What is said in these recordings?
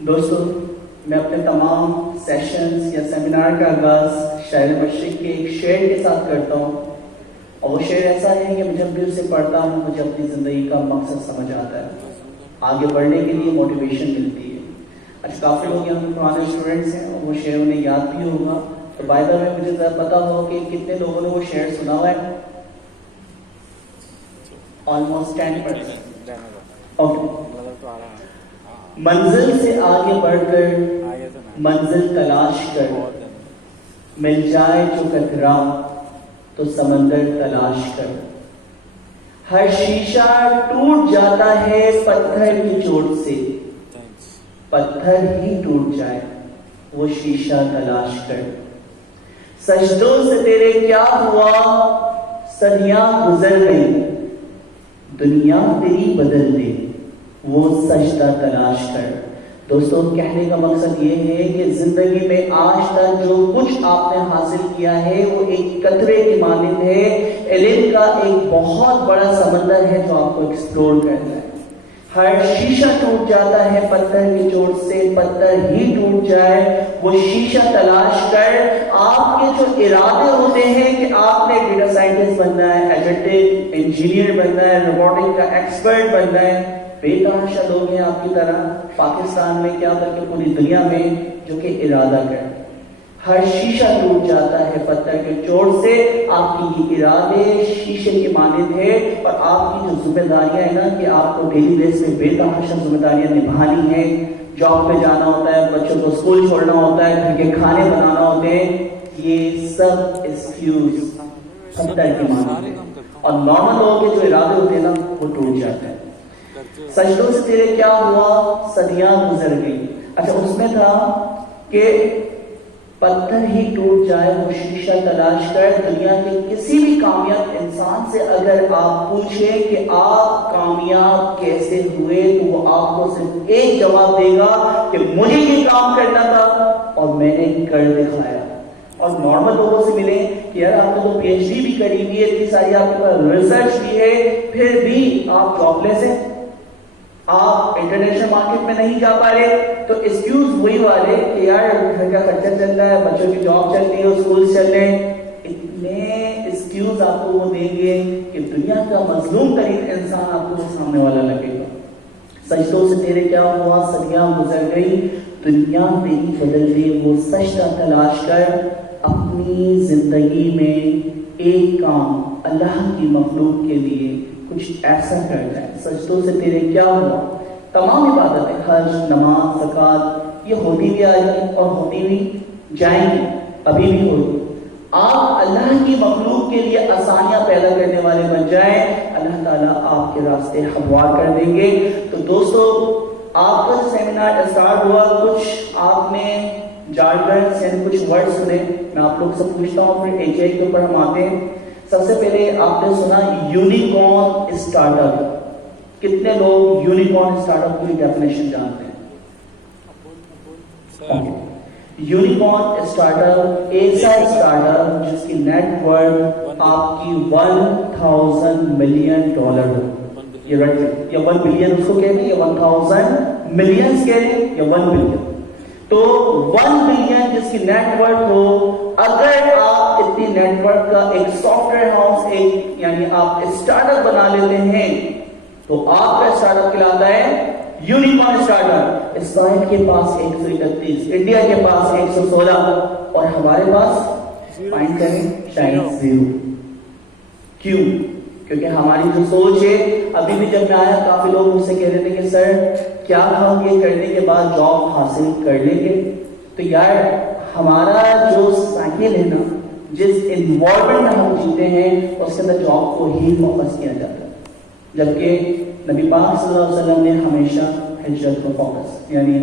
دوستو، میں اپنے تمام سیشنز یا سیمینار کا آغاز شاعر مشرق کے ایک شعر کے ساتھ کرتا ہوں، اور وہ شعر ایسا ہے کہ میں جب بھی اسے پڑھتا ہوں مجھے اپنی زندگی کا مقصد سمجھ آتا ہے، آگے بڑھنے کے لیے موٹیویشن ملتی ہے۔ اچھا، کافی لوگ یہاں کے پرانے اسٹوڈنٹس ہیں اور وہ شعر انہیں یاد بھی ہوگا، تو بائی دا وے مجھے ذرا پتا ہو کہ کتنے لوگوں نے وہ شعر سنا ہوا ہے۔ آلموسٹ 10%۔ اوکے۔ منزل سے آگے بڑھ کر منزل تلاش کر، مل جائے جو کترا تو سمندر تلاش کر، ہر شیشہ ٹوٹ جاتا ہے پتھر کی چوٹ سے، پتھر ہی ٹوٹ جائے وہ شیشہ تلاش کر، سجدوں سے تیرے کیا ہوا صدیاں گزر گئی، دنیا تیری بدل دے وہ سجدہ تلاش کر۔ دوستوں، کہنے کا مقصد یہ ہے کہ زندگی میں آج تک جو کچھ آپ نے حاصل کیا ہے وہ ایک قطرے کی مانند ہے، علم کا ایک بہت بڑا سمندر ہے جو آپ کو ایکسپلور کرنا ہے۔ ہر شیشہ ٹوٹ جاتا ہے پتھر کی چوٹ سے، پتھر ہی ٹوٹ جائے وہ شیشہ تلاش کر۔ آپ کے جو ارادے ہوتے ہیں کہ آپ نے ڈیٹا سائنٹسٹ بننا ہے، ایجنٹک انجینئر بننا ہے، روبوٹک کا ایکسپرٹ بننا ہے، بے تحاشا لوگ ہیں آپ کی طرح پاکستان میں کیا بلکہ پوری دنیا میں جو کہ ارادہ کریں۔ ہر شیشہ ٹوٹ جاتا ہے پتھر کے چوٹ سے، آپ کی یہ ارادے شیشے کے مانند ہے، اور آپ کی جو ذمہ داریاں ہیں نا کہ آپ کو ڈیلی بیس میں بے تحاشا ذمہ داریاں نبھانی ہیں، جاب پہ جانا ہوتا ہے، بچوں کو اسکول چھوڑنا ہوتا ہے، گھر کے کھانے بنانا ہوتے ہیں، یہ سب ایکسکیوز پتھر کے مانند ہے، اور نارمل لوگوں کے جو ارادے ہوتے ہیں نا وہ ٹوٹ جاتے ہیں۔ سجدوں سے تیرے کیا ہوا صدیاں گزر گئی۔ اچھا، اس میں تھا کہ پتھر ہی ٹوٹ جائے وہ شیشہ تلاش کر۔ دنیا کے کسی بھی کامیاب انسان سے اگر آپ پوچھیں کہ آپ کامیاب کیسے ہوئے تو وہ آپ کو صرف ایک جواب دے گا کہ مجھے یہ کام کرنا تھا اور میں نے کر دکھایا۔ اور نارمل لوگوں سے ملیں کہ یار آپ نے تو پی ایچ ڈی بھی کری ہوئی ہے، اتنی ساری آپ کے پاس ریسرچ بھی ہے، پھر بھی آپ جاب لیس ہیں، آپ انٹرنیشنل مارکیٹ میں نہیں جا پا رہے، تو ایکسکیوز وہی والے کہ یار گھر کا خرچہ چل رہا ہے، بچوں کی جاب چل رہی ہے، اسکول چل رہے ہیں، اتنے ایکسکیوز آپ کو وہ دیں گے کہ دنیا کا مظلوم ترین انسان آپ کو سامنے والا لگے گا۔ سجدوں سے تیرے کیا ہوا صدیاں گزر گئی، دنیا تیری بدل دے وہ سجدہ تلاش کر۔ اپنی زندگی میں ایک کام اللہ کی مخلوق کے لیے کچھ ایسا کر جائے۔ سجدوں سے تیرے کیا ہوا، تمام عبادتیں، حج، نماز، زکوٰۃ، یہ ہوتی بھی آئی اور ہوتی بھی جائیں گی، ابھی بھی ہوگی۔ آپ اللہ کی مخلوق کے لیے آسانیاں پیدا کرنے والے بن جائیں، اللہ تعالیٰ آپ کے راستے ہموار کر دیں گے۔ تو دوستو، آپ کا سیمینار اسٹارٹ ہوا، کچھ آپ نے جارگنز یعنی کچھ ورڈ سنے، میں آپ لوگ سے پوچھتا ہوں، پھر ایک ایک کے اوپر ہم آتے ہیں۔ سب سے پہلے آپ نے سنا یونیکارن اسٹارٹ اپ، کتنے لوگ یونیکارن اسٹارٹ اپ کی ڈیفینیشن جانتے ہیں؟ یونیکارن اسٹارٹ اپ ایسا اسٹارٹ اپ جس کی نیٹ ورتھ آپ کی $1000 ملین ہو، یہ رٹ لیں، یا 1 بلین اس کو کہہ رہے ہیں، یا 1000 ملینز کہہ رہے ہیں، یا 1 بلین، تو 1 بلین جس کی نیٹ ورتھ ہو، اگر آپ اتنی نیٹ ورک کا ایک سافٹ ویئر ہاؤس ایک یعنی آپ اسٹارٹ اپ بنا لیتے ہیں تو آپ کا اسٹارٹ اپ کہلاتا ہے یونیکارن اسٹارٹ اپ۔ اسرائیل کے پاس 131، انڈیا کے پاس 116، اور ہمارے پاس فائنڈ کریں شاید 0۔ کیوں؟ کیونکہ ہماری جو سوچ ہے، ابھی بھی جب میں آیا کافی لوگ مجھ سے کہہ رہے تھے کہ سر کیا ہم یہ کرنے کے بعد جاب حاصل کر لیں گے؟ تو یار ہمارا جو سائیکل ہے نا، جس انوائرمنٹ میں ہم جیتے ہیں اس کے اندر جاب کو ہی فوکس کیا جاتا ہے، جبکہ نبی پاک صلی اللہ علیہ وسلم نے ہمیشہ ہجرت کو فوکس یعنی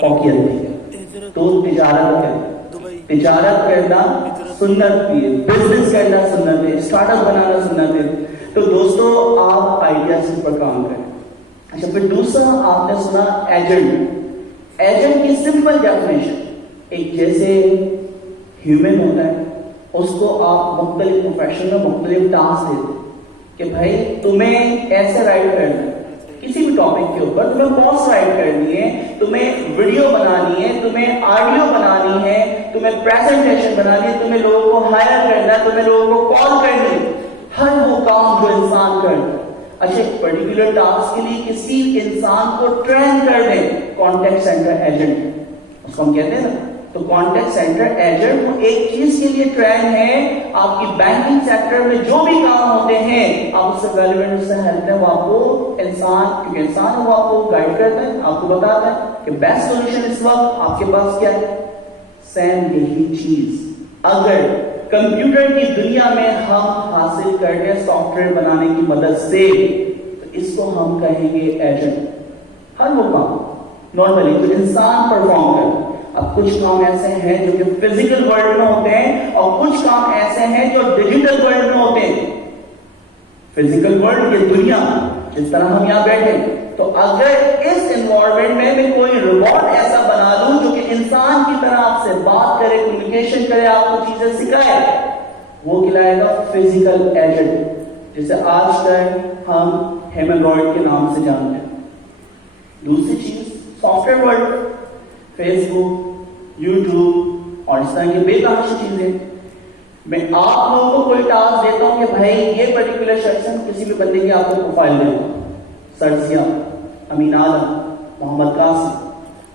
فوقیت دی۔ تو تجارت کرنا سنت بھی ہے، بزنس کرنا سنت ہے، اسٹارٹ اپ بنانا سنت ہے۔ تو دوستو، آپ آئیڈیاز پر کام کریں۔ اچھا، پھر دوسرا آپ نے سنا ایجنٹ۔ ایجنٹ کی سمپل ڈیفینیشن، ایک جیسے ہیومن ہوتا ہے، اس کو آپ مختلف پروفیشن میں مختلف ٹاسک دیتے کہ بھائی تمہیں ایسے رائٹ کرنا، کسی بھی ٹاپک کے اوپر تمہیں پوسٹ رائٹ کرنی ہے, تمہیں ویڈیو بنانی ہے, تمہیں آڈیو بنانی ہے, تمہیں پریزنٹیشن بنانی ہے, تمہیں لوگوں کو ہائر کرنا ہے, تمہیں لوگوں کو کال کرنی ہے, ہر وہ کام جو انسان کرتا ہے. اچھا, ایک پرٹیکولر ٹاسک کے لیے کسی انسان کو ٹرین کر دیں, کانٹیکٹ سینٹر ایجنٹ اس کو ہم کہتے ہیں نا. تو کانٹیکٹ سینٹر ایجنٹ وہ ایک چیز کے لیے ٹرین ہے, آپ کی بینکنگ سیکٹر میں جو بھی کام ہوتے ہیں آپ اس سے ریلیونٹ اس سے ہیلپ ہے, وہ آپ کو انسان, کیونکہ انسان ہے وہ آپ کو گائیڈ کرتا ہے, آپ کو بتاتا ہے کہ بیسٹ سولوشن اس وقت آپ کے پاس کیا ہے. سیم یہی چیز اگر کمپیوٹر کی دنیا میں ہم حاصل کر رہے ہیں سافٹ ویئر بنانے کی مدد سے, تو اس کو ہم کہیں گے ایجنٹ. ہر وہ کام نارملی جو انسان پرفارم کرتا ہے. اب کچھ کام ایسے ہیں جو کہ فزیکل ورلڈ میں ہوتے ہیں اور کچھ کام ایسے ہیں جو ڈیجیٹل ورلڈ میں ہوتے ہیں. فزیکل ورلڈ یہ دنیا جس طرح ہم یہاں بیٹھے, تو اگر اس انوائرمنٹ میں کوئی روبوٹ ایسا بنا لوں جو کہ انسان کی طرح آپ سے بات کرے, کمیونیکیشن کرے, آپ کو چیزیں سکھائے, وہ کہلائے گا فزیکل ایجنٹ, جسے آج کل ہم ہیمنوائڈ کے نام سے جانتے ہیں. دوسری چیز software world, Facebook, YouTube اور اس طرح کی بے تحاشا چیزیں. میں آپ لوگوں کو کوئی ٹاسک دیتا ہوں کہ بھائی یہ پرٹیکولر شخص ہے, کسی بھی بندے کی آپ کو پروفائل دے دوں, سرزیا, امین عالم, محمد قاسم.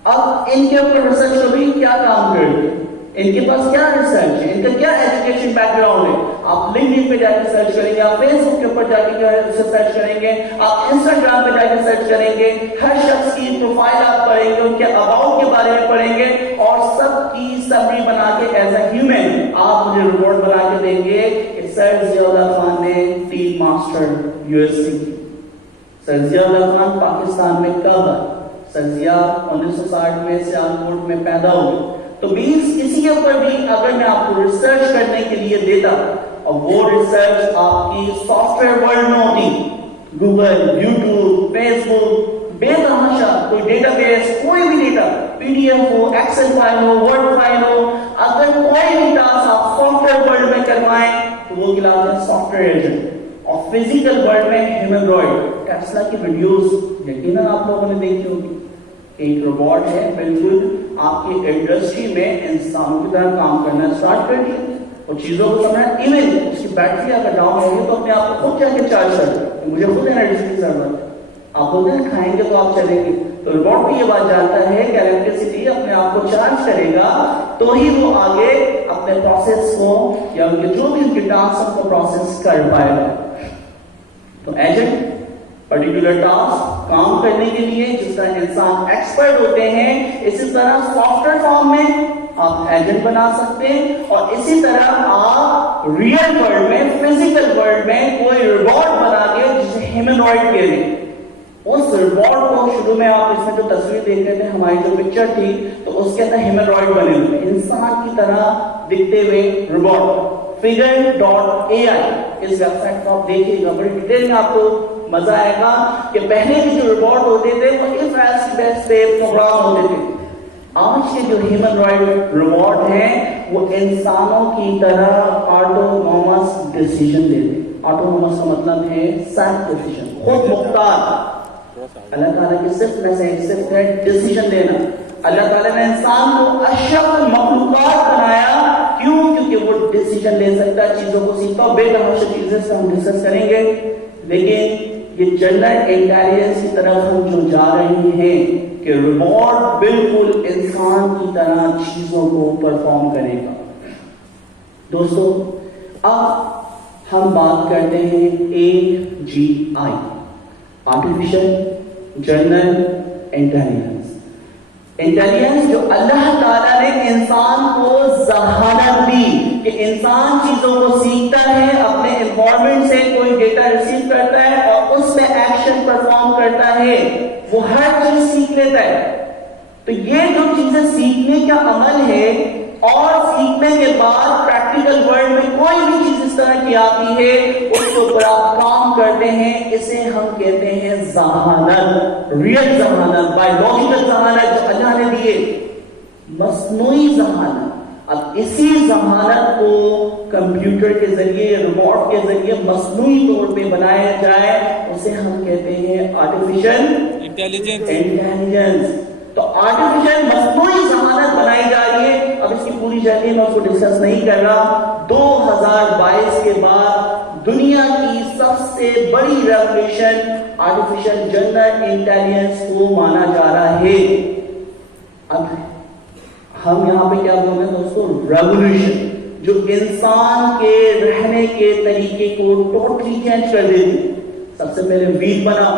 اب ان کے اوپر ریسرچ کرو کیا کام کر رہے ہیں, ان کے پاس کیا ریسرچ ہے, ان کا کیا ایجوکیشن بیک گراؤنڈ ہے. آپ لنکڈ پہ جا کے سرچ کریں گے, آپ فیس بک کے اوپر جا کے سرچ کریں گے, آپ انسٹاگرام پہ جا کے سرچ کریں گے, ہر شخص کی پروفائل آپ پڑھیں گے, ان کے اباؤٹ کے بارے میں پڑھیں گے, اور سب کی سمری بنا کے ایز اے ہیومن آپ مجھے رپورٹ بنا کے دیں گے کہ سر ضیاء اللہ خان نے team master U S C کی. سر ضیاء اللہ خان پاکستان میں کب آئے؟ سر ضیاء 1960 میں سیالکوٹ میں پیدا ہوئے. تو کسی کے اوپر بھی اگر میں آپ کو ریسرچ کرنے کے لیے دیتا اور وہ ریسرچ آپ کی سافٹ ویئر ورلڈ میں ہوتی, گوگل, یوٹیوب, فیس بک, بے تحاشا کوئی ڈیٹا بیس, کوئی بھی ڈیٹا, پی ڈی ایف ہو, ایکسل فائل ہو, ورڈ فائل ہو, اگر کوئی بھی ٹاسک آپ سافٹ ویئر ورلڈ میں کروائیں تو وہ کہلاتے ہیں سافٹ ویئر ایجنٹ. اور فزیکل ورلڈ میں ہیمنوائڈ. ٹیسلا کی ویڈیوز یقیناً آپ لوگوں نے دیکھی ہوگی, ایک روبوٹ ہے بالکل آپ کی انڈسٹری میں انسانوں کی طرح کام کرنا اسٹارٹ کر دیا, اور چیزوں کو سمجھنا, ایون اس کی بیٹری اگر ڈاؤن ہوگی تو اپنے آپ کو خود جا کے چارج کر دے, مجھے خود انرجی کی ضرورت ہے. آپ بولتے ہیں کھائیں گے تو آپ چلیں گے, تو روبوٹ بھی یہ بات جانتا ہے کہ الیکٹریسٹی اپنے آپ کو چارج کرے گا تو ہی وہ آگے اپنے پروسیس کو یا ان کے جو بھی ان کے ٹاسک کو پروسیس کر پائے گا. تو ایجنٹ پرٹیکولر ٹاسک کام کرنے کے لیے جس طرح انسان ایکسپرٹ ہوتے ہیں, اسی طرح سافٹ ویئر فارم میں آپ ایجنٹ بنا سکتے ہیں, اور اسی طرح آپ ریئل ورلڈ میں, فزیکل ورلڈ میں کوئی روبوٹ بنا کے جسے ہیومنوائڈ کہتے ہیں, اس روبوٹ کو شروع میں آپ اس میں جو تصویر دیکھ رہے تھے, ہماری جو پکچر تھی, تو اس کے اندر ہیومنوائڈ بنے ہوئے انسان کی طرح دکھتے ہوئے روبوٹ. figure.ai اس ویب سائٹ کو آپ دیکھیے گا, بڑی ڈیٹیل میں آپ کو مزہ آئے گا کہ پہلے کے جو روبوٹ ہوتے تھے وہ اس ایسپیکٹ سے پروگرام ہوتے تھے. آج کے جو ہیومنوائڈ روبوٹ ہیں وہ انسانوں کی طرح آٹونومس ڈیسیژن لیتے. آٹونومس کا مطلب ہے سیلف ڈیسیژن, خود مختار. اللہ تعالیٰ کی صرف میں سے ایک صرف ہے ڈیسیژن لینا. اللہ تعالیٰ نے انسان کو اشرف المخلوقات بنایا, کیوں؟ کیونکہ وہ ڈیسیژن لے سکتا ہے, چیزوں کو سیکھتا ہے. بے تحاشا چیزیں سے ہم ڈسکس کریں گے, لیکن یہ جنرل انٹیلیجنس کی طرف ہم جو جا رہے ہیں کہ روبوٹ بالکل انسان کی طرح چیزوں کو پرفارم کرے گا. دوستو اب ہم بات کرتے ہیں AGI, artificial general intelligence. Intelligence جو اللہ تعالیٰ نے انسان کو ذہانت دی کہ انسان چیزوں کو سیکھتا ہے, اپنے انوائرمنٹ سے کوئی ڈیٹا ریسیو کرتا ہے اور اس میں ایکشن پرفارم کرتا ہے, وہ ہر چیز سیکھ لیتا ہے. تو یہ جو چیزیں سیکھنے کا عمل ہے اور سیکھنے کے بعد پریکٹیکل ورلڈ میں کوئی بھی چیز اس طرح کی آتی ہے اس کے اوپر آپ کام کرتے ہیں, اسے ہم کہتے ہیں ذہانت, ریئل ذہانت, بایولوجیکل ذہانت جو اللہ نے دیے, مصنوعی ذہانت. اب اسی ذہانت کو کمپیوٹر کے ذریعے, روبوٹ کے ذریعے مصنوعی طور پہ بنایا جائے, اسے ہم کہتے ہیں آرٹیفیشل انٹیلیجنس. تو آرٹیفیشل مصنوعی ذہانت بنائی جا رہی ہے. اب اس کی پوری جرنی میں اس کو ڈسکس نہیں کر رہا. 2022 کے بعد دنیا کی سب سے بڑی ریولیوشن آرٹیفیشل جنرل انٹیلیجنس کو مانا جا رہا ہے. اب ہم یہاں پہ کیا بول رہے ہیں دوستو؟ ریولیوشن جو انسان کے رہنے کے طریقے کو ٹوٹلی چینج کر دیتی. سب سے پہلے وہیل بنا.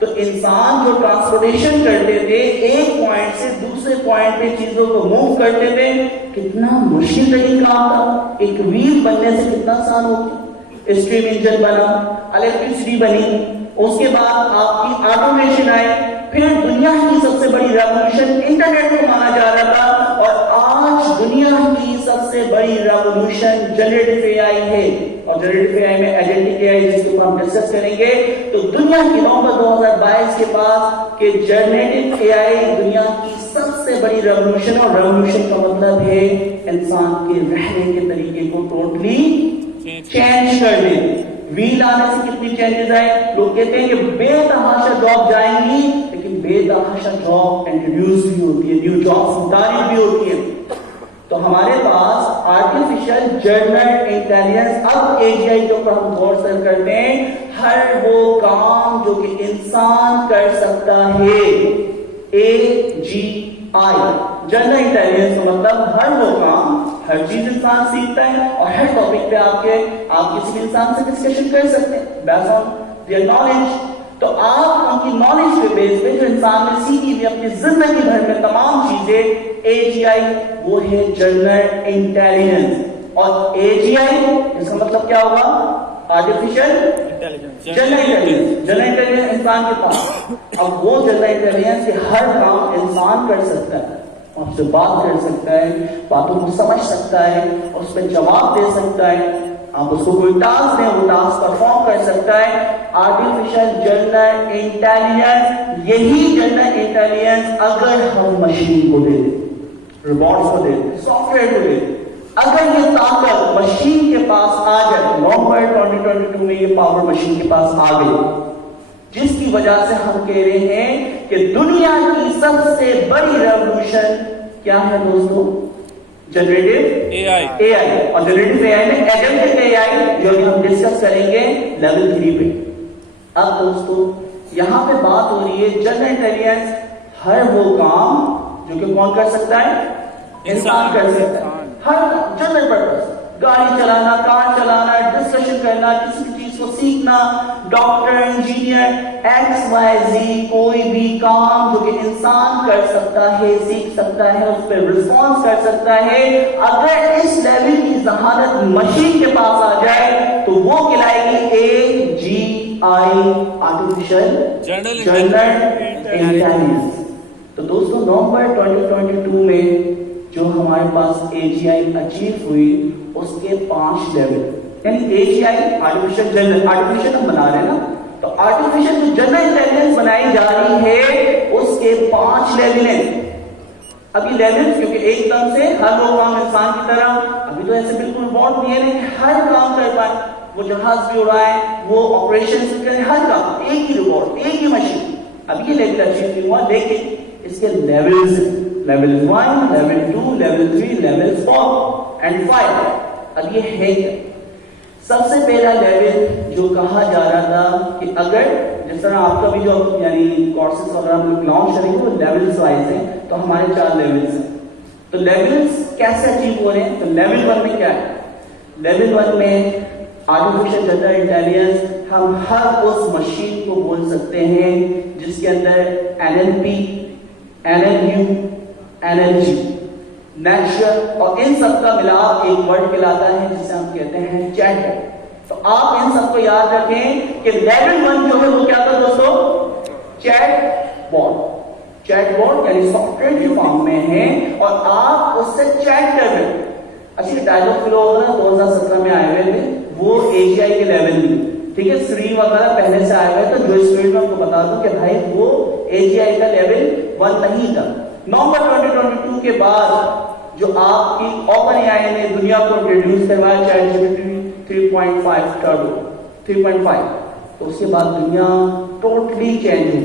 تو انسان جو ٹرانسپورٹیشن کرتے تھے ایک پوائنٹ سے دوسرے پوائنٹ پہ چیزوں کو موو کرتے تھے, کتنا مشکل ترین کام تھا. ایک وہیل بننے سے کتنا آسان ہو گیا. اسٹیم انجن بنا, الیکٹریسٹی بنی, اس کے بعد آپ کی آٹومیشن آئے. پھر دنیا کی سب سے بڑی ریولیوشن انٹرنیٹ کو مانا جا رہا تھا, اور آج دنیا کی سب سے بڑی ریولیوشن جنریٹو اے آئی ہے. اور جنریٹو اے آئی میں ایجنٹک اے آئی جس کے اوپر ہم ڈسکس کریں گے. تو دنیا کی نوبت 2022 کے پاس کہ جنریٹو اے آئی دنیا کی سب سے بڑی ریولیوشن, اور ریولیوشن کا مطلب ہے انسان کے رہنے کے طریقے کو ٹوٹلی چینج کر دے. ویل آنے سے کتنی چینجز آئے. لوگ کہتے ہیں کہ بے تحاشا جاب جائیں گی, لیکن بے تحاشا جاب انٹروڈیوس بھی ہوتی ہے, نیو جابس متعارف بھی ہوتی ہے. تو ہمارے پاس آرٹیفیشل جنرل انٹیلیجنس, اب اے جی آئی کے اوپر ہم غور سر کرتے ہیں. ہر وہ کام جو کہ انسان کر سکتا ہے, اے جی آئی جنرل انٹیلیجنس کا مطلب ہر وہ کام, ہر چیز انسان سیکھتا ہے, اور ہر ٹاپک پہ آپ کسی بھی انسان سے ڈسکشن کر سکتے ہیں بیس آن دیئر نالج. تو آپ ان کی نالج کے بیس پہ جو انسان نے سیکھی ہوئی اپنی زندگی بھر میں تمام چیزیں, اے جی آئی وہ ہے جنرل انٹیلیجنس. اور اے جی آئی اس کا مطلب کیا ہوگا؟ Artificial general intelligence. General intelligence انسان کے پاس. اب وہ جنرل انٹیلیجنس کے ہر کام انسان کر سکتا ہے, آپ سے بات کر سکتا ہے, باتوں کو سمجھ سکتا ہے, اس پہ جواب دے سکتا ہے. آپ اس کو کوئی ٹاسک دیں, وہ ٹاسک پرفارم کر سکتا ہے. آرٹیفیشل جنرل انٹیلیجنس, یہی جنرل انٹیلیجنس اگر ہم مشین کو دے دیں, روبوٹس کو دے دیں, سافٹ ویئر کو دے دیں, اگر یہ طاقت مشین کے پاس آ جائے, نومبر 2022 میں یہ پاور مشین کے پاس آ گئی, جس کی وجہ سے ہم کہہ رہے ہیں کہ دنیا کی سب سے بڑی ریولیوشن کیا ہے دوستو؟ جنریٹو اے آئی. اور جنریٹو اے آئی میں ایجنٹک اے آئی جو ہم ڈسکس کریں گے لیول 3 پہ. اب دوستو یہاں پہ بات ہو رہی ہے جنرل انٹیلیجنس, ہر وہ کام جو کہ کون کر سکتا ہے؟ انسان کر سکتا ہے. ہر جنرل پرپس, گاڑی چلانا, کار چلانا, ڈسکشن کرنا, کسی بھی چیز کو سیکھنا, doctor, engineer, X Y Z, کوئی بھی کام جو کہ انسان کر سکتا ہے, سیکھ سکتا ہے, اس پہ رسپانس کر سکتا ہے. اگر اس لیول کی ذہانت مشین کے پاس آ جائے تو وہ کہلائے گی اے جی آئی, آرٹیفیشل جنرل انٹیلیجنس. تو دوستو نومبر 2022 میں جو ہمارے پاس اے جی آئی اچیو ہوئی, اس کے 5 لیول, یعنی اے جی آئی آرٹیفیشل جنرل, آرٹیفیشل ہم بنا رہے ہیں نا, تو آرٹیفیشل جو جنرل انٹیلیجنس بنائی جا رہی ہے اس کے 5 لیول ہیں. ابھی لیول کیونکہ ایک دم سے ہر وہ کام انسان کی طرح, ابھی تو ایسے بالکل روبوٹ نہیں ہے کہ ہر کام کر پائے, وہ جہاز بھی اڑائے, وہ آپریشن کرے, ہر کام ایک ہی روبوٹ, ایک ہی مشین. ابھی یہ لیول اچیو نہیں ہوا, لیکن اس کے levels, level 1, level 2, level 3, level 4 and 5. اب یہ ہے کیا؟ سب سے پہلا لیول جو کہا جا رہا تھا کہ اگر جس طرح آپ کا بھی جو یعنی کورسز وغیرہ ہم لوگ لانچ کریں گے وہ لیولز وائز ہیں, تو ہمارے 4 لیولز ہیں. تو لیولز کیسے اچیو ہو رہے ہیں؟ تو لیول 1 میں کیا ہے؟ لیول 1 میں آرٹیفیشل جنرل انٹیلیجنس ہم ہر اس مشین کو بول سکتے ہیں جس کے اندر NLP, NLU, NLG, نیچرل, اور ان سب کا ملاپ ایک ورڈ کہلاتا ہے جسے ہم کہتے ہیں چیٹ بوٹ. تو آپ ان سب کو یاد رکھیں کہ لیول 1 جو ہے وہ کیا تھا دوستو؟ Chat bot. چیٹ بوٹ یعنی سافٹ ویئر کے فارم میں ہے اور آپ اس سے چیٹ کر رہے ہیں. اچھی ڈائلگ فلو وغیرہ 2017 میں آئے ہوئے تھے, وہ اے جی آئی کے لیول میں, ٹھیک ہے, اسکرین وغیرہ پہلے سے آئے ہوئے. تو جو اسٹوڈنٹ میں آپ کو بتا دوں کہ بھائی وہ اے جی آئی کا لیول 1 نہیں تھا. نومبر 2022 کے بعد جو آپ کی اوپن اے آئی نے دنیا کو انٹروڈیوس کروایا chat G P T 3.5 turbo 3.5, تو اس کے بعد دنیا ٹوٹلی چینج ہو.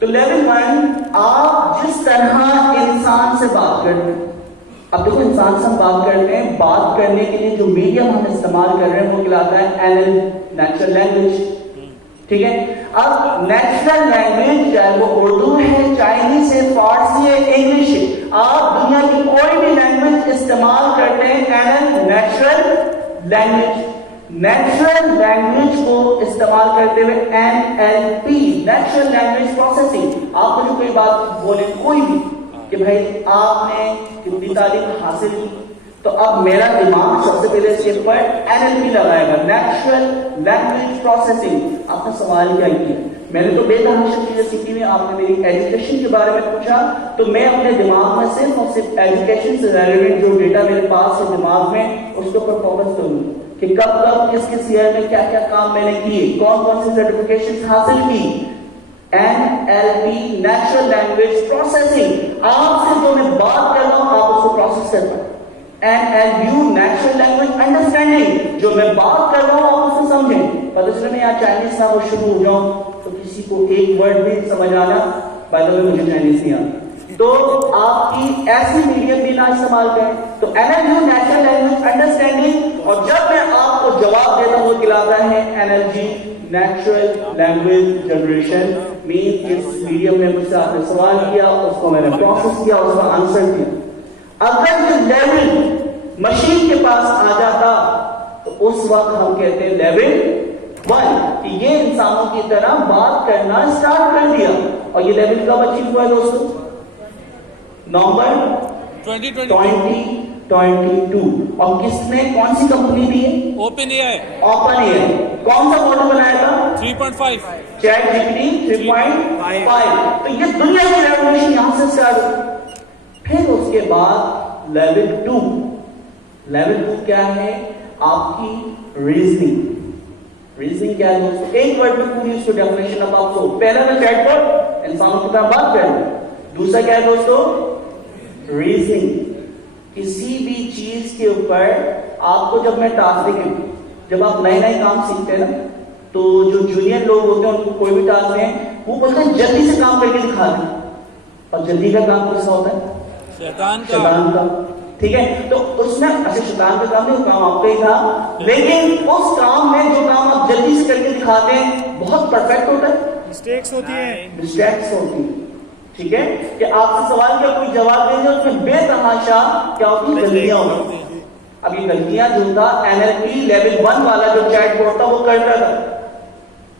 تو لیول 1 آپ جس طرح انسان سے بات کرتے ہیں. اب دیکھو انسان سے ہم بات کرتے ہیں, بات کرنے کے لیے جو میڈیم ہم استعمال کر رہے ہیں وہ کہلاتا ہے NL, نیچرل لینگویج. ٹھیک ہے. اب نیچرل لینگویج چاہے وہ اردو ہے, چائنیز ہے, فارسی ہے, انگلش ہے, آپ دنیا کی کوئی بھی لینگویج استعمال کرتے ہیں NL, natural language. Natural language کو استعمال کرتے ہوئے NLP, نیچرل لینگویج پروسیسنگ. آپ مجھے کوئی بات بولے, کوئی بھی, کہ بھائی آپ نے کتنی تعلیم حاصل کی, تو اب میرا دماغ سب سے پہلے اس کے اوپر NLP لگائے گا, نیچرل لینگویج پروسیسنگ. آپ نے سوال کیا کیا, میں نے تو بے تحاشا چیزیں سیکھی ہوئی. آپ نے میری ایجوکیشن کے بارے میں پوچھا, تو میں اپنے دماغ میں صرف اور صرف ایجوکیشن سے ریلیونٹ جو ڈیٹا میرے پاس ہے دماغ میں, اس کے اوپر فوکس کروں کہ کب کب کس کس ایئر میں کیا کیا کام میں نے کیے, کون کون سی سرٹیفکیشن حاصل کی. NLP, natural language processing. آپ سے جو میں بات کر رہا ہوں آپ اس کو پروسیس کر پائیں. NLU, نیچرل لینگویج انڈرسٹینڈنگ, جو میں بات کر رہا ہوں آپ اس کو سمجھیں. پتہ چلا میں یہاں چائنیز نہ وہ شروع ہو جاؤں تو کسی کو ایک ورڈ بھی سمجھ آنا, بائی دا وے مجھے چائنیز نہیں آتا, تو آپ کی ایسی میڈیم بھی نہ استعمال کریں. تو NLU, نیچرل لینگویج انڈرسٹینڈنگ, اور جب میں آپ کو جواب دیتا ہوں وہ کہلاتا ہے NLG, نیچرل لینگویج جنریشن. مین اس میڈیم میں مجھ سے آپ نے سوال کیا, اس کو میں نے پروسیس کیا, اس کا آنسر دیا. اگر یہ لیول مشین کے پاس آ جاتا تو اس وقت ہم کہتے ہیں لیول 1 کہ یہ انسانوں کی طرح بات کرنا اسٹارٹ کر دیا. اور یہ لیول کب اچیو ہوا ہے دوستو؟ نومبر 2022. اور کس نے, کون سی کمپنی دی ہے؟ اوپن اے آئی. اوپن اے آئی. کون سا ماڈل بنایا تھا؟ 3.5. Chat GPT 3.5. تو یہ دنیا کی ریولیوشن یہاں سے اسٹارٹ ہوئی. پھر اس کے بعد لیول 2. لیول 2 کیا ہے؟ آپ کی ریزننگ. ریزننگ کیا ہے دوستو؟ ایک ورڈ میں پوری اس کو ڈیفینیشن اب آپ کو. پہلا میں چیٹ پر انسانوں کی طرح بات کر رہا ہوں. دوسرا کیا ہے دوستو؟ ریزننگ. کسی بھی چیز کے اوپر آپ کو جب میں ٹاسک دیں, جب آپ نئے نئے کام سیکھتے ہیں نا, تو جو جونیئر لوگ ہوتے ہیں ان کو کوئی بھی ٹاسک دیں, وہ بولتے ہیں جلدی سے کام کر کے دکھا دیں. اور جلدی کا کام کس کا ہوتا ہے؟ شیطان کا. ٹھیک ہے. تو اس میں اچھا شیطان کا کام نہیں, وہ کام آپ کا ہی تھا, لیکن اس کام میں جو کام آپ جلدی سے کر کے دکھاتے ہیں بہت پرفیکٹ ہوتا ہے. مسٹیکس ہوتی ہیں. ٹھیک ہے, کہ آپ سے سوال کیا کوئی جواب دیں گے, اس میں بے تحاشا کیا ہوتی ہیں, غلطیاں ہوتی ہیں. اب یہ غلطیاں جو تھا NLP لیول 1 والا جو چیٹ بوٹ تھا وہ کرتا تھا,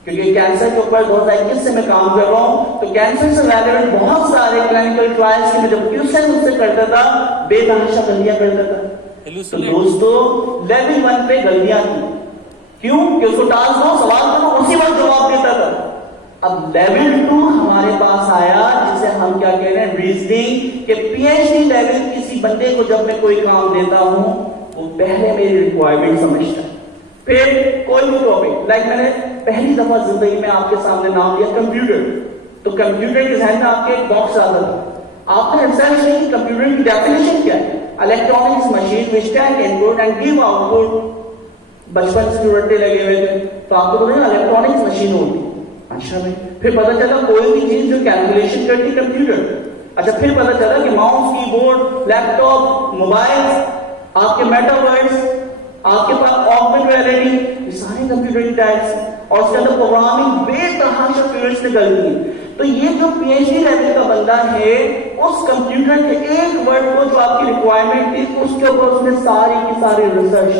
کیونکہ کینسر کے اوپر 2021 سے میں کام کر رہا ہوں, تو کینسر سے ریلیونٹ بہت سارے کلینکل ٹرائلز کے میں جب کوسچن اس سے کرتا تھا بے تحاشا غلطیاں کرتا تھا. تو دوستو لیول 1 پہ غلطیاں تھیں. کیوں؟ کہ اس کو ٹاسک دو, سوال کرو, اسی وقت جواب دیتا تھا. اب لیول 2 ہمارے پاس آیا جسے ہم کیا کہہ رہے ہیں, ریزننگ. کہ PhD لیول کسی بندے کو جب میں کوئی کام دیتا ہوں وہ پہلے میری ریکوائرمنٹ سمجھتا ہے. پھر کوئی بھی ٹاپک, لائک میں نے پہلی دفعہ زندگی میں آپ کے سامنے نام لیا کمپیوٹر, تو کمپیوٹر کے ذہن میں آپ کے ایک باکس آتا تھا. آپ نے ریسرچ نہیں, کمپیوٹر کی ڈیفینیشن کیا ہے؟ Electronics machine which can input and give output. بچپن سے جو رٹے لگے ہوئے تھے تو آپ کو پتا الیکٹرانکس مشین ہوتی. اچھا بھائی, پھر پتا چلا کوئی بھی چیز جو کیلکولیشن کرتی کمپیوٹر. اچھا پھر پتا چلا کہ ماؤس, کی بورڈ, لیپ ٹاپ, موبائل, آپ کے میٹاورس, آپ کے پاس آگمنٹ ریئلٹی, یہ سارے کمپیوٹر کی ٹائپس, اور اس کے اندر پروگرامنگ بے تحاشا فیلڈز نکلتی ہیں. تو یہ جو PhD لیول کا بندہ ہے, اس کمپیوٹر کے ایک ورڈ کو جو آپ کی ریکوائرمنٹ تھی اس کے اوپر اس نے ساری کی ساری ریسرچ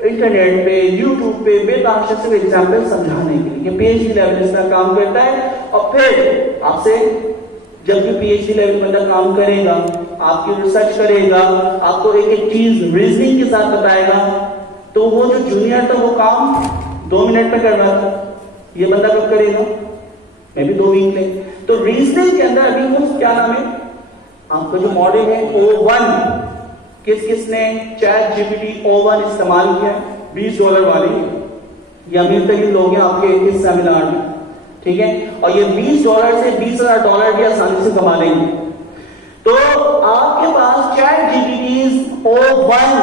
انٹرنیٹ پہ, یوٹیوب پہ بے تحاشا سے ایگزامپل سمجھانے کے لیے کہ PhD لیول اس کا کام کرتا ہے. اور پھر آپ سے جب بھی PhD لیول بندہ کام کرے گا, آپ کی ریسرچ کرے گا, آپ کو ایک ایک چیز ریزننگ کے ساتھ بتائے گا, تو وہ جو جونیئر تھا وہ کام 2 منٹ میں کر رہا تھا, یہ بندہ کب کرے گا؟ میں بھی 2 ویک لیں. تو ریزننگ کے اندر ابھی وہ کیا نام ہے آپ کا جو ماڈل ہے O1, کس نے چیٹ GPT O1 استعمال کیا؟ $20 والے, یہ امیر ترین لوگ ہیں آپ کے اس سیمینار میں. ٹھیک ہے, اور یہ $20 سے $20,000 بھی آسانی سے کما لیں گے. تو آپ کے پاس چیٹ GPT O1,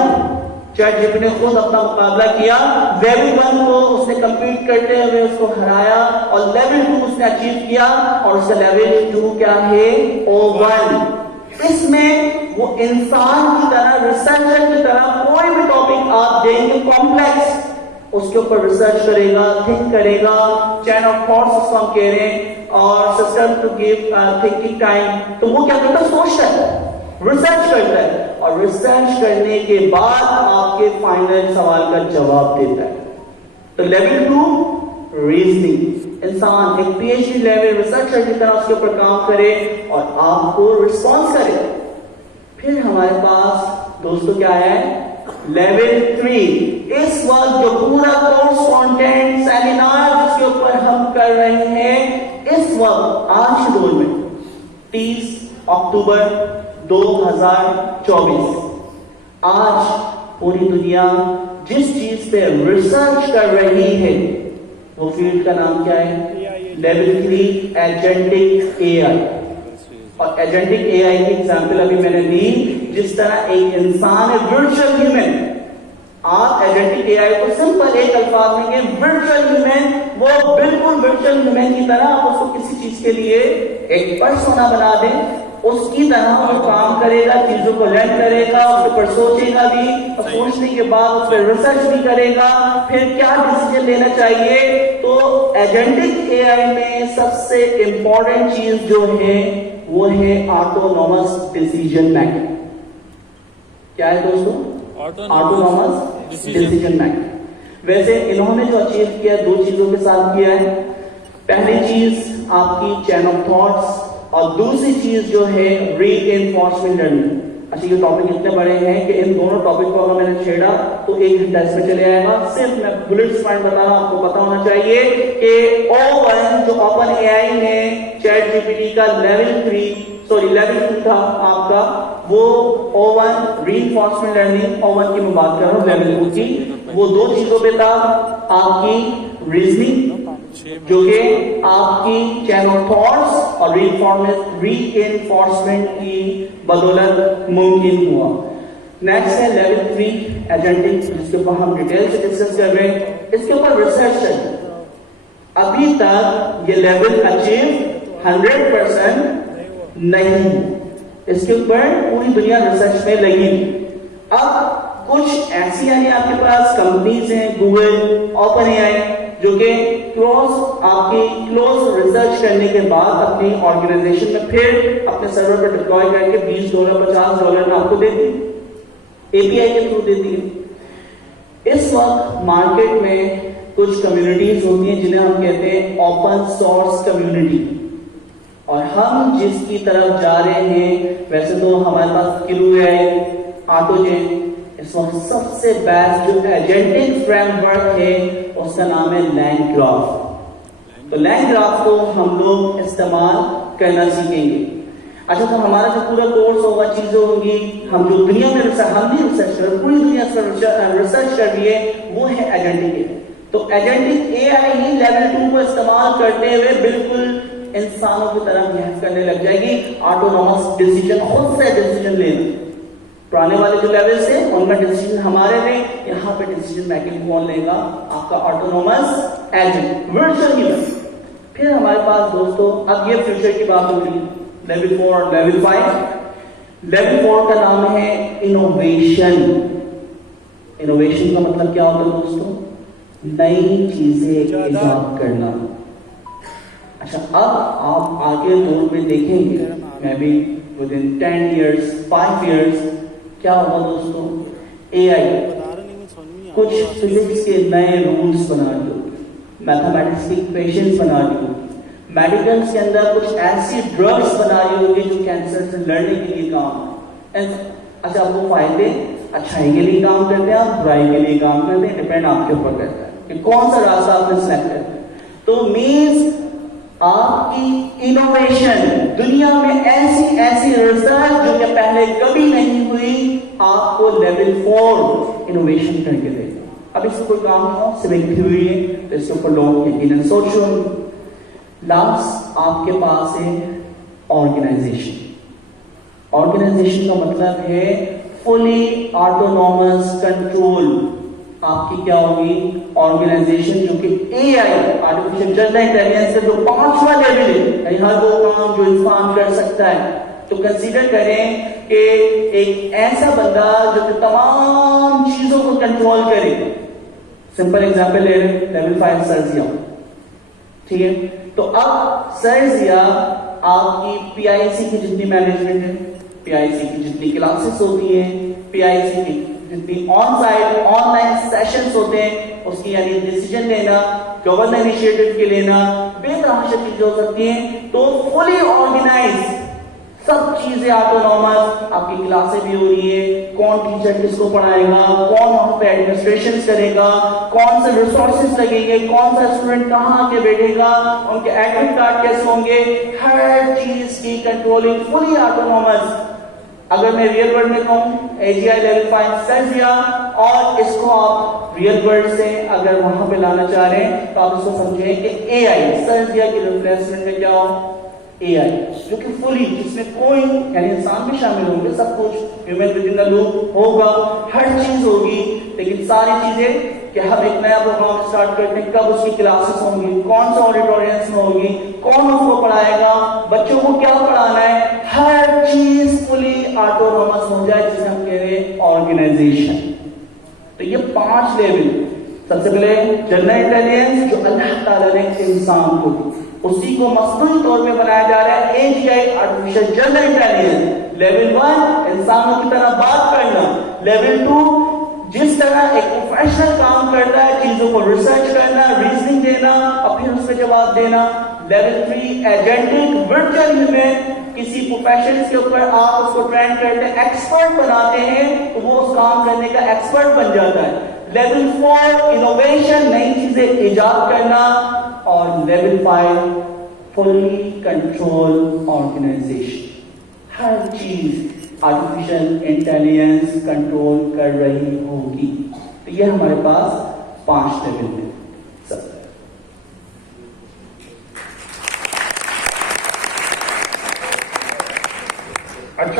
چیٹ جی پی نے خود اپنا مقابلہ کیا, لیول 1 کو اس نے کمپلیٹ کرتے ہوئے اس کو ہرایا, اور لیول 2 اس نے اچیو کیا, اور اس کا لیول 2 کیا ہے, O1. اس میں وہ انسان کی طرح, ریسرچر کی طرح کوئی بھی ٹاپک آپ دیں گے کمپلیکس, اس کے اوپر ریسرچ کرے گا, تھنک کرے گا, چین آف تھاٹس اس کو ہم کہہ رہے ہیں, اور system to give thinking time. تو وہ کیا کرتا ہے, سوچتا ہے, ریسرچ کرتا ہے, اور ریسرچ کرنے کے بعد آپ کے فائنل سوال کا جواب دیتا ہے. تو لیول 2 ریزننگ, انسان ایک PhD level researcher کی طرح اس کے اوپر کام کرے اور آپ کو رسپانس کرے. پھر ہمارے پاس دوستوں کیا ہے, لیول 3. اس وقت جو پورا کورس کانٹینٹ سیمینار جس کے اوپر ہم کر رہے ہیں, اس وقت آج کے دور میں 30 اکتوبر 2024 آج پوری دنیا جس چیز پہ ریسرچ کر رہی ہے وہ فیلڈ کا نام کیا ہے, لیول 3 ایجنٹک اے آئی. اور ایجنٹک اے آئی کی ایگزامپل ابھی میں نے دی, جس طرح ایک انسان ہے ورچوئل ہیومن, آپ ایجنٹک اے آئی کو سمپل ایک الفاظ میں کہ ورچوئل ہیومن, وہ بالکل ورچوئل ہیومن کی طرح آپ اس کو کسی چیز کے لیے ایک پرسونا بنا دیں, اس کی طرح وہ کام کرے گا, چیزوں کو لرن کرے گا, اس کے اوپر سوچے گا بھی, اور سوچنے کے بعد اس پہ ریسرچ بھی کرے گا, پھر کیا ڈیسیژن لینا چاہیے. تو ایجنٹک اے آئی میں سب سے امپورٹنٹ چیز جو ہے وہ ہے آٹونومس ڈیسیژن میکنگ. کیا ہے دوستوں, آٹونومس ڈیسیژن میکنگ. ویسے انہوں نے جو اچیو کیا 2 چیزوں کے ساتھ کیا ہے. پہلی چیز آپ کی چین آف تھاٹس, اور دوسری چیز جو ہے ری انفورسمنٹ لرننگ. اچھا یہ ٹاپک اتنے بڑے ہیں کہ ان دونوں ٹاپک کو اگر میں نے چھیڑا تو 1 گھنٹہ اس میں چلے آئے گا. صرف میں بلٹس پوائنٹ بتا رہا ہوں, آپ کو پتا ہونا چاہیے کہ O1 جو اوپن اے آئی نے چیٹ جی پی ٹی کا لیول 2 تھا آپ کا, وہ O1 ری انفورسمنٹ لرننگ, O1 کی میں بات کر رہا ہوں, لیول 2 کی, وہ 2 چیزوں پہ تھا. آپ کی ریزننگ جو کہ آپ کی چین آف تھاٹس اور ری انفورسمنٹ کی بدولت ممکن ہوا. نیکسٹ ہے لیول 3 ایجنٹک, جس کے اوپر ہم ڈیٹیل سے ڈسکس کر رہے ہیں. اس کے اوپر ریسرچ ہے, ابھی تک یہ لیول اچیو 100% نہیں, اس کے اوپر پوری دنیا ریسرچ میں لگی. اب کچھ ایسی یعنی آپ کے پاس کمپنیز ہیں, گوگل, اوپن اے آئی, جو کہ آپ کی کلوز ریسرچ کرنے کے بعد اپنی آرگنائزیشن میں پھر اپنے سرور پر ڈپلوائے کر کے $20 $50 میں آپ کو دیتی, اے پی آئی کے تھرو دیتی ہے. اس وقت مارکیٹ میں کچھ کمیونٹیز ہوتی ہیں جنہیں ہم کہتے ہیں اوپن سورس کمیونٹی, اور ہم جس کی طرف جا رہے ہیں, ویسے تو ہمارے پاس کلو ہے, آٹو جین, اس وقت سب سے بیسٹ جو ایجنٹک فریم ورک ہے اس کا نام ہے لینڈ گراف. تو لینڈ گراف کو ہم لوگ استعمال کرنا سیکھیں گے. اچھا, تو ہمارا جو پورا کورس ہوگا, چیزیں ہوں گی, ہم جو دنیا میں ہم بھی ریسرچ کر رہے ہیں, پوری دنیا سے ریسرچ کر رہی ہے, وہ ہے ایجنٹک اے. تو ایجنٹک اے آئی ہی لیول 2 کو استعمال کرتے ہوئے بالکل انسانوں کی طرح بہیو کرنے لگ جائے گی. آٹونومس ڈیسیژن, خود سے ڈیسیژن لینا. پرانے والے جو لیول سے ان میں ڈیسیژن ہمارے تھے, یہاں پہ ڈیسیژن میکنگ کون لے گا, آپ کا آٹونومس ایجنٹ, ورچوئل ہیومن. پھر ہمارے پاس دوستوں اب یہ فیوچر کی بات ہو رہی ہے, لیول 4 اور لیول 5. لیول 4 کا نام ہے انوویشن. انوویشن کا مطلب کیا ہوتا ہے دوستوں, نئی چیزیں ایجاد کرنا. اچھا, اب آپ آگے دور میں دیکھیں گے, میں بھی within 10 years 5 years کیا ہوگا دوستوں, اے آئی کچھ فزکس کے نئے رولز بنا رہی ہوگی, میتھمیٹکس کی ایکویشنز بنا رہی ہوگی, میڈیکلز کے اندر کچھ ایسی ڈرگز بنا رہی ہوگی جو کینسر سے لڑنے کے لیے کام. اچھا, آپ کو فائدے اچھائی کے لیے کام کرتے ہیں, آپ برائی کے لیے کام کرتے ہیں, ڈپینڈ آپ کے اوپر کرتا ہے کہ کون سا راستہ آپ نے سلیکٹ کرنا ہے. تو مینس آپ کی انوویشن, دنیا میں ایسی ریسرچ جو کہ پہلے کبھی نہیں ہوئی, آپ کو لیول 4 انوویشن کر کے دے گا. اب اس کو کوئی کام نہیں ہو, صرف ایک تھیوری ہے, تو اس کے اوپر لوگ یقیناً سوچ رہے ہوں. لاسٹ آپ کے پاس ہے آرگنائزیشن. آرگنائزیشن کا مطلب ہے فلی آٹونومس کنٹرول آپ کی کیا ہوگی آرگنائزیشن، جو کہ اے آئی آرٹیفیشل جنرل انٹیلیجنس کا جو 5واں لیول ہے، یعنی ہر وہ کام جو انسان کر سکتا ہے. تو کنسیڈر کریں کہ ایک ایسا بندہ جو کہ تمام چیزوں کو کنٹرول کرے. سمپل ایگزامپل لے رہے لیول 5 سرزیا، ٹھیک ہے. تو اب سرزیا آپ کی پی آئی سی کی جتنی مینجمنٹ ہے، پی آئی سی کی جتنی کلاسز ہوتی ہیں، پی آئی سی کی جتنی on site online sessions ہوتے ہیں، اس کی یعنی ڈیسیجن لینا، گورنر انیشیٹو کے لینا، بے تحاشا چیزیں ہو سکتی ہیں. تو فلی آرگنائز سب چیزیں آٹونومس، آپ کی کلاسیں بھی ہو رہی ہے، کون ٹیچر کس کو پڑھائے گا، کون وہاں پہ ایڈمنسٹریشن کرے گا، کون سے ریسورسز لگیں گے، کون سا اسٹوڈنٹ کہاں آ کے بیٹھے گا، ان کے ایڈمٹ کارڈ کیسے ہوں گے، ہر چیز کی کنٹرولنگ فلی آٹونومس. اگر میں ریئل ورلڈ میں کہوں اے جی آئی لیول 5 سرزیا، اور اس کو آپ ریئل ورلڈ سے اگر وہاں پہ لانا چاہ رہے ہیں تو آپ اس کو سمجھیں کہ اے آئی سرزیا کی ریپلیسمنٹ میں کیا ہو، اے آئی، جو کہ فلی، جس میں کوئی یعنی انسان بھی شامل ہوں گے، سب کچھ human with in the loop ہوگا، ہر چیز ہوگی. لیکن ساری چیزیں کہ ہم ایک نیا پروگرام سٹارٹ کرتے ہیں، کب اس کی کلاسز ہوں گی، کون سے آڈیٹورینس میں ہوگی، کون اس کو پڑھائے گا، بچوں کو کیا پڑھانا ہے، ہر چیز فلی آٹونومس ہو جائے، جسے ہم کہہ رہے ہیں آرگنائزیشن. تو یہ 5 لیول. سب سے پہلے جنرل انٹیلیجنس جو اللہ تعالیٰ نے انسان کو دی، اسی کو مصنوعی طور پہ بنایا جا رہا ہے اے جی آئی آرٹیفیشل جنرل انٹیلیجنس. لیول 1 انسانوں کی طرح بات کرنا. لیول 2 جس طرح ایک پروفیشنل کام کرتا ہے، چیزوں کو ریسرچ کرنا، ریزننگ دینا اور پھر اس پہ جواب دینا. لیول 3 ایجنٹک ورچوئل ہیومن، کسی پروفیشن کے اوپر آپ اس کو ٹرین کرتے ہیں، ایکسپرٹ بناتے ہیں تو وہ اس کام کرنے کا ایکسپرٹ بن جاتا ہے. لیول 4 انوویشن، نئی چیزیں ایجاد کرنا. اور لیول 5 فلی کنٹرول آرگنائزیشن، ہر چیز آرٹیفیشل انٹیلیجنس کنٹرول کر رہی ہوگی. تو یہ ہمارے پاس 5 لیول ہیں. اچھا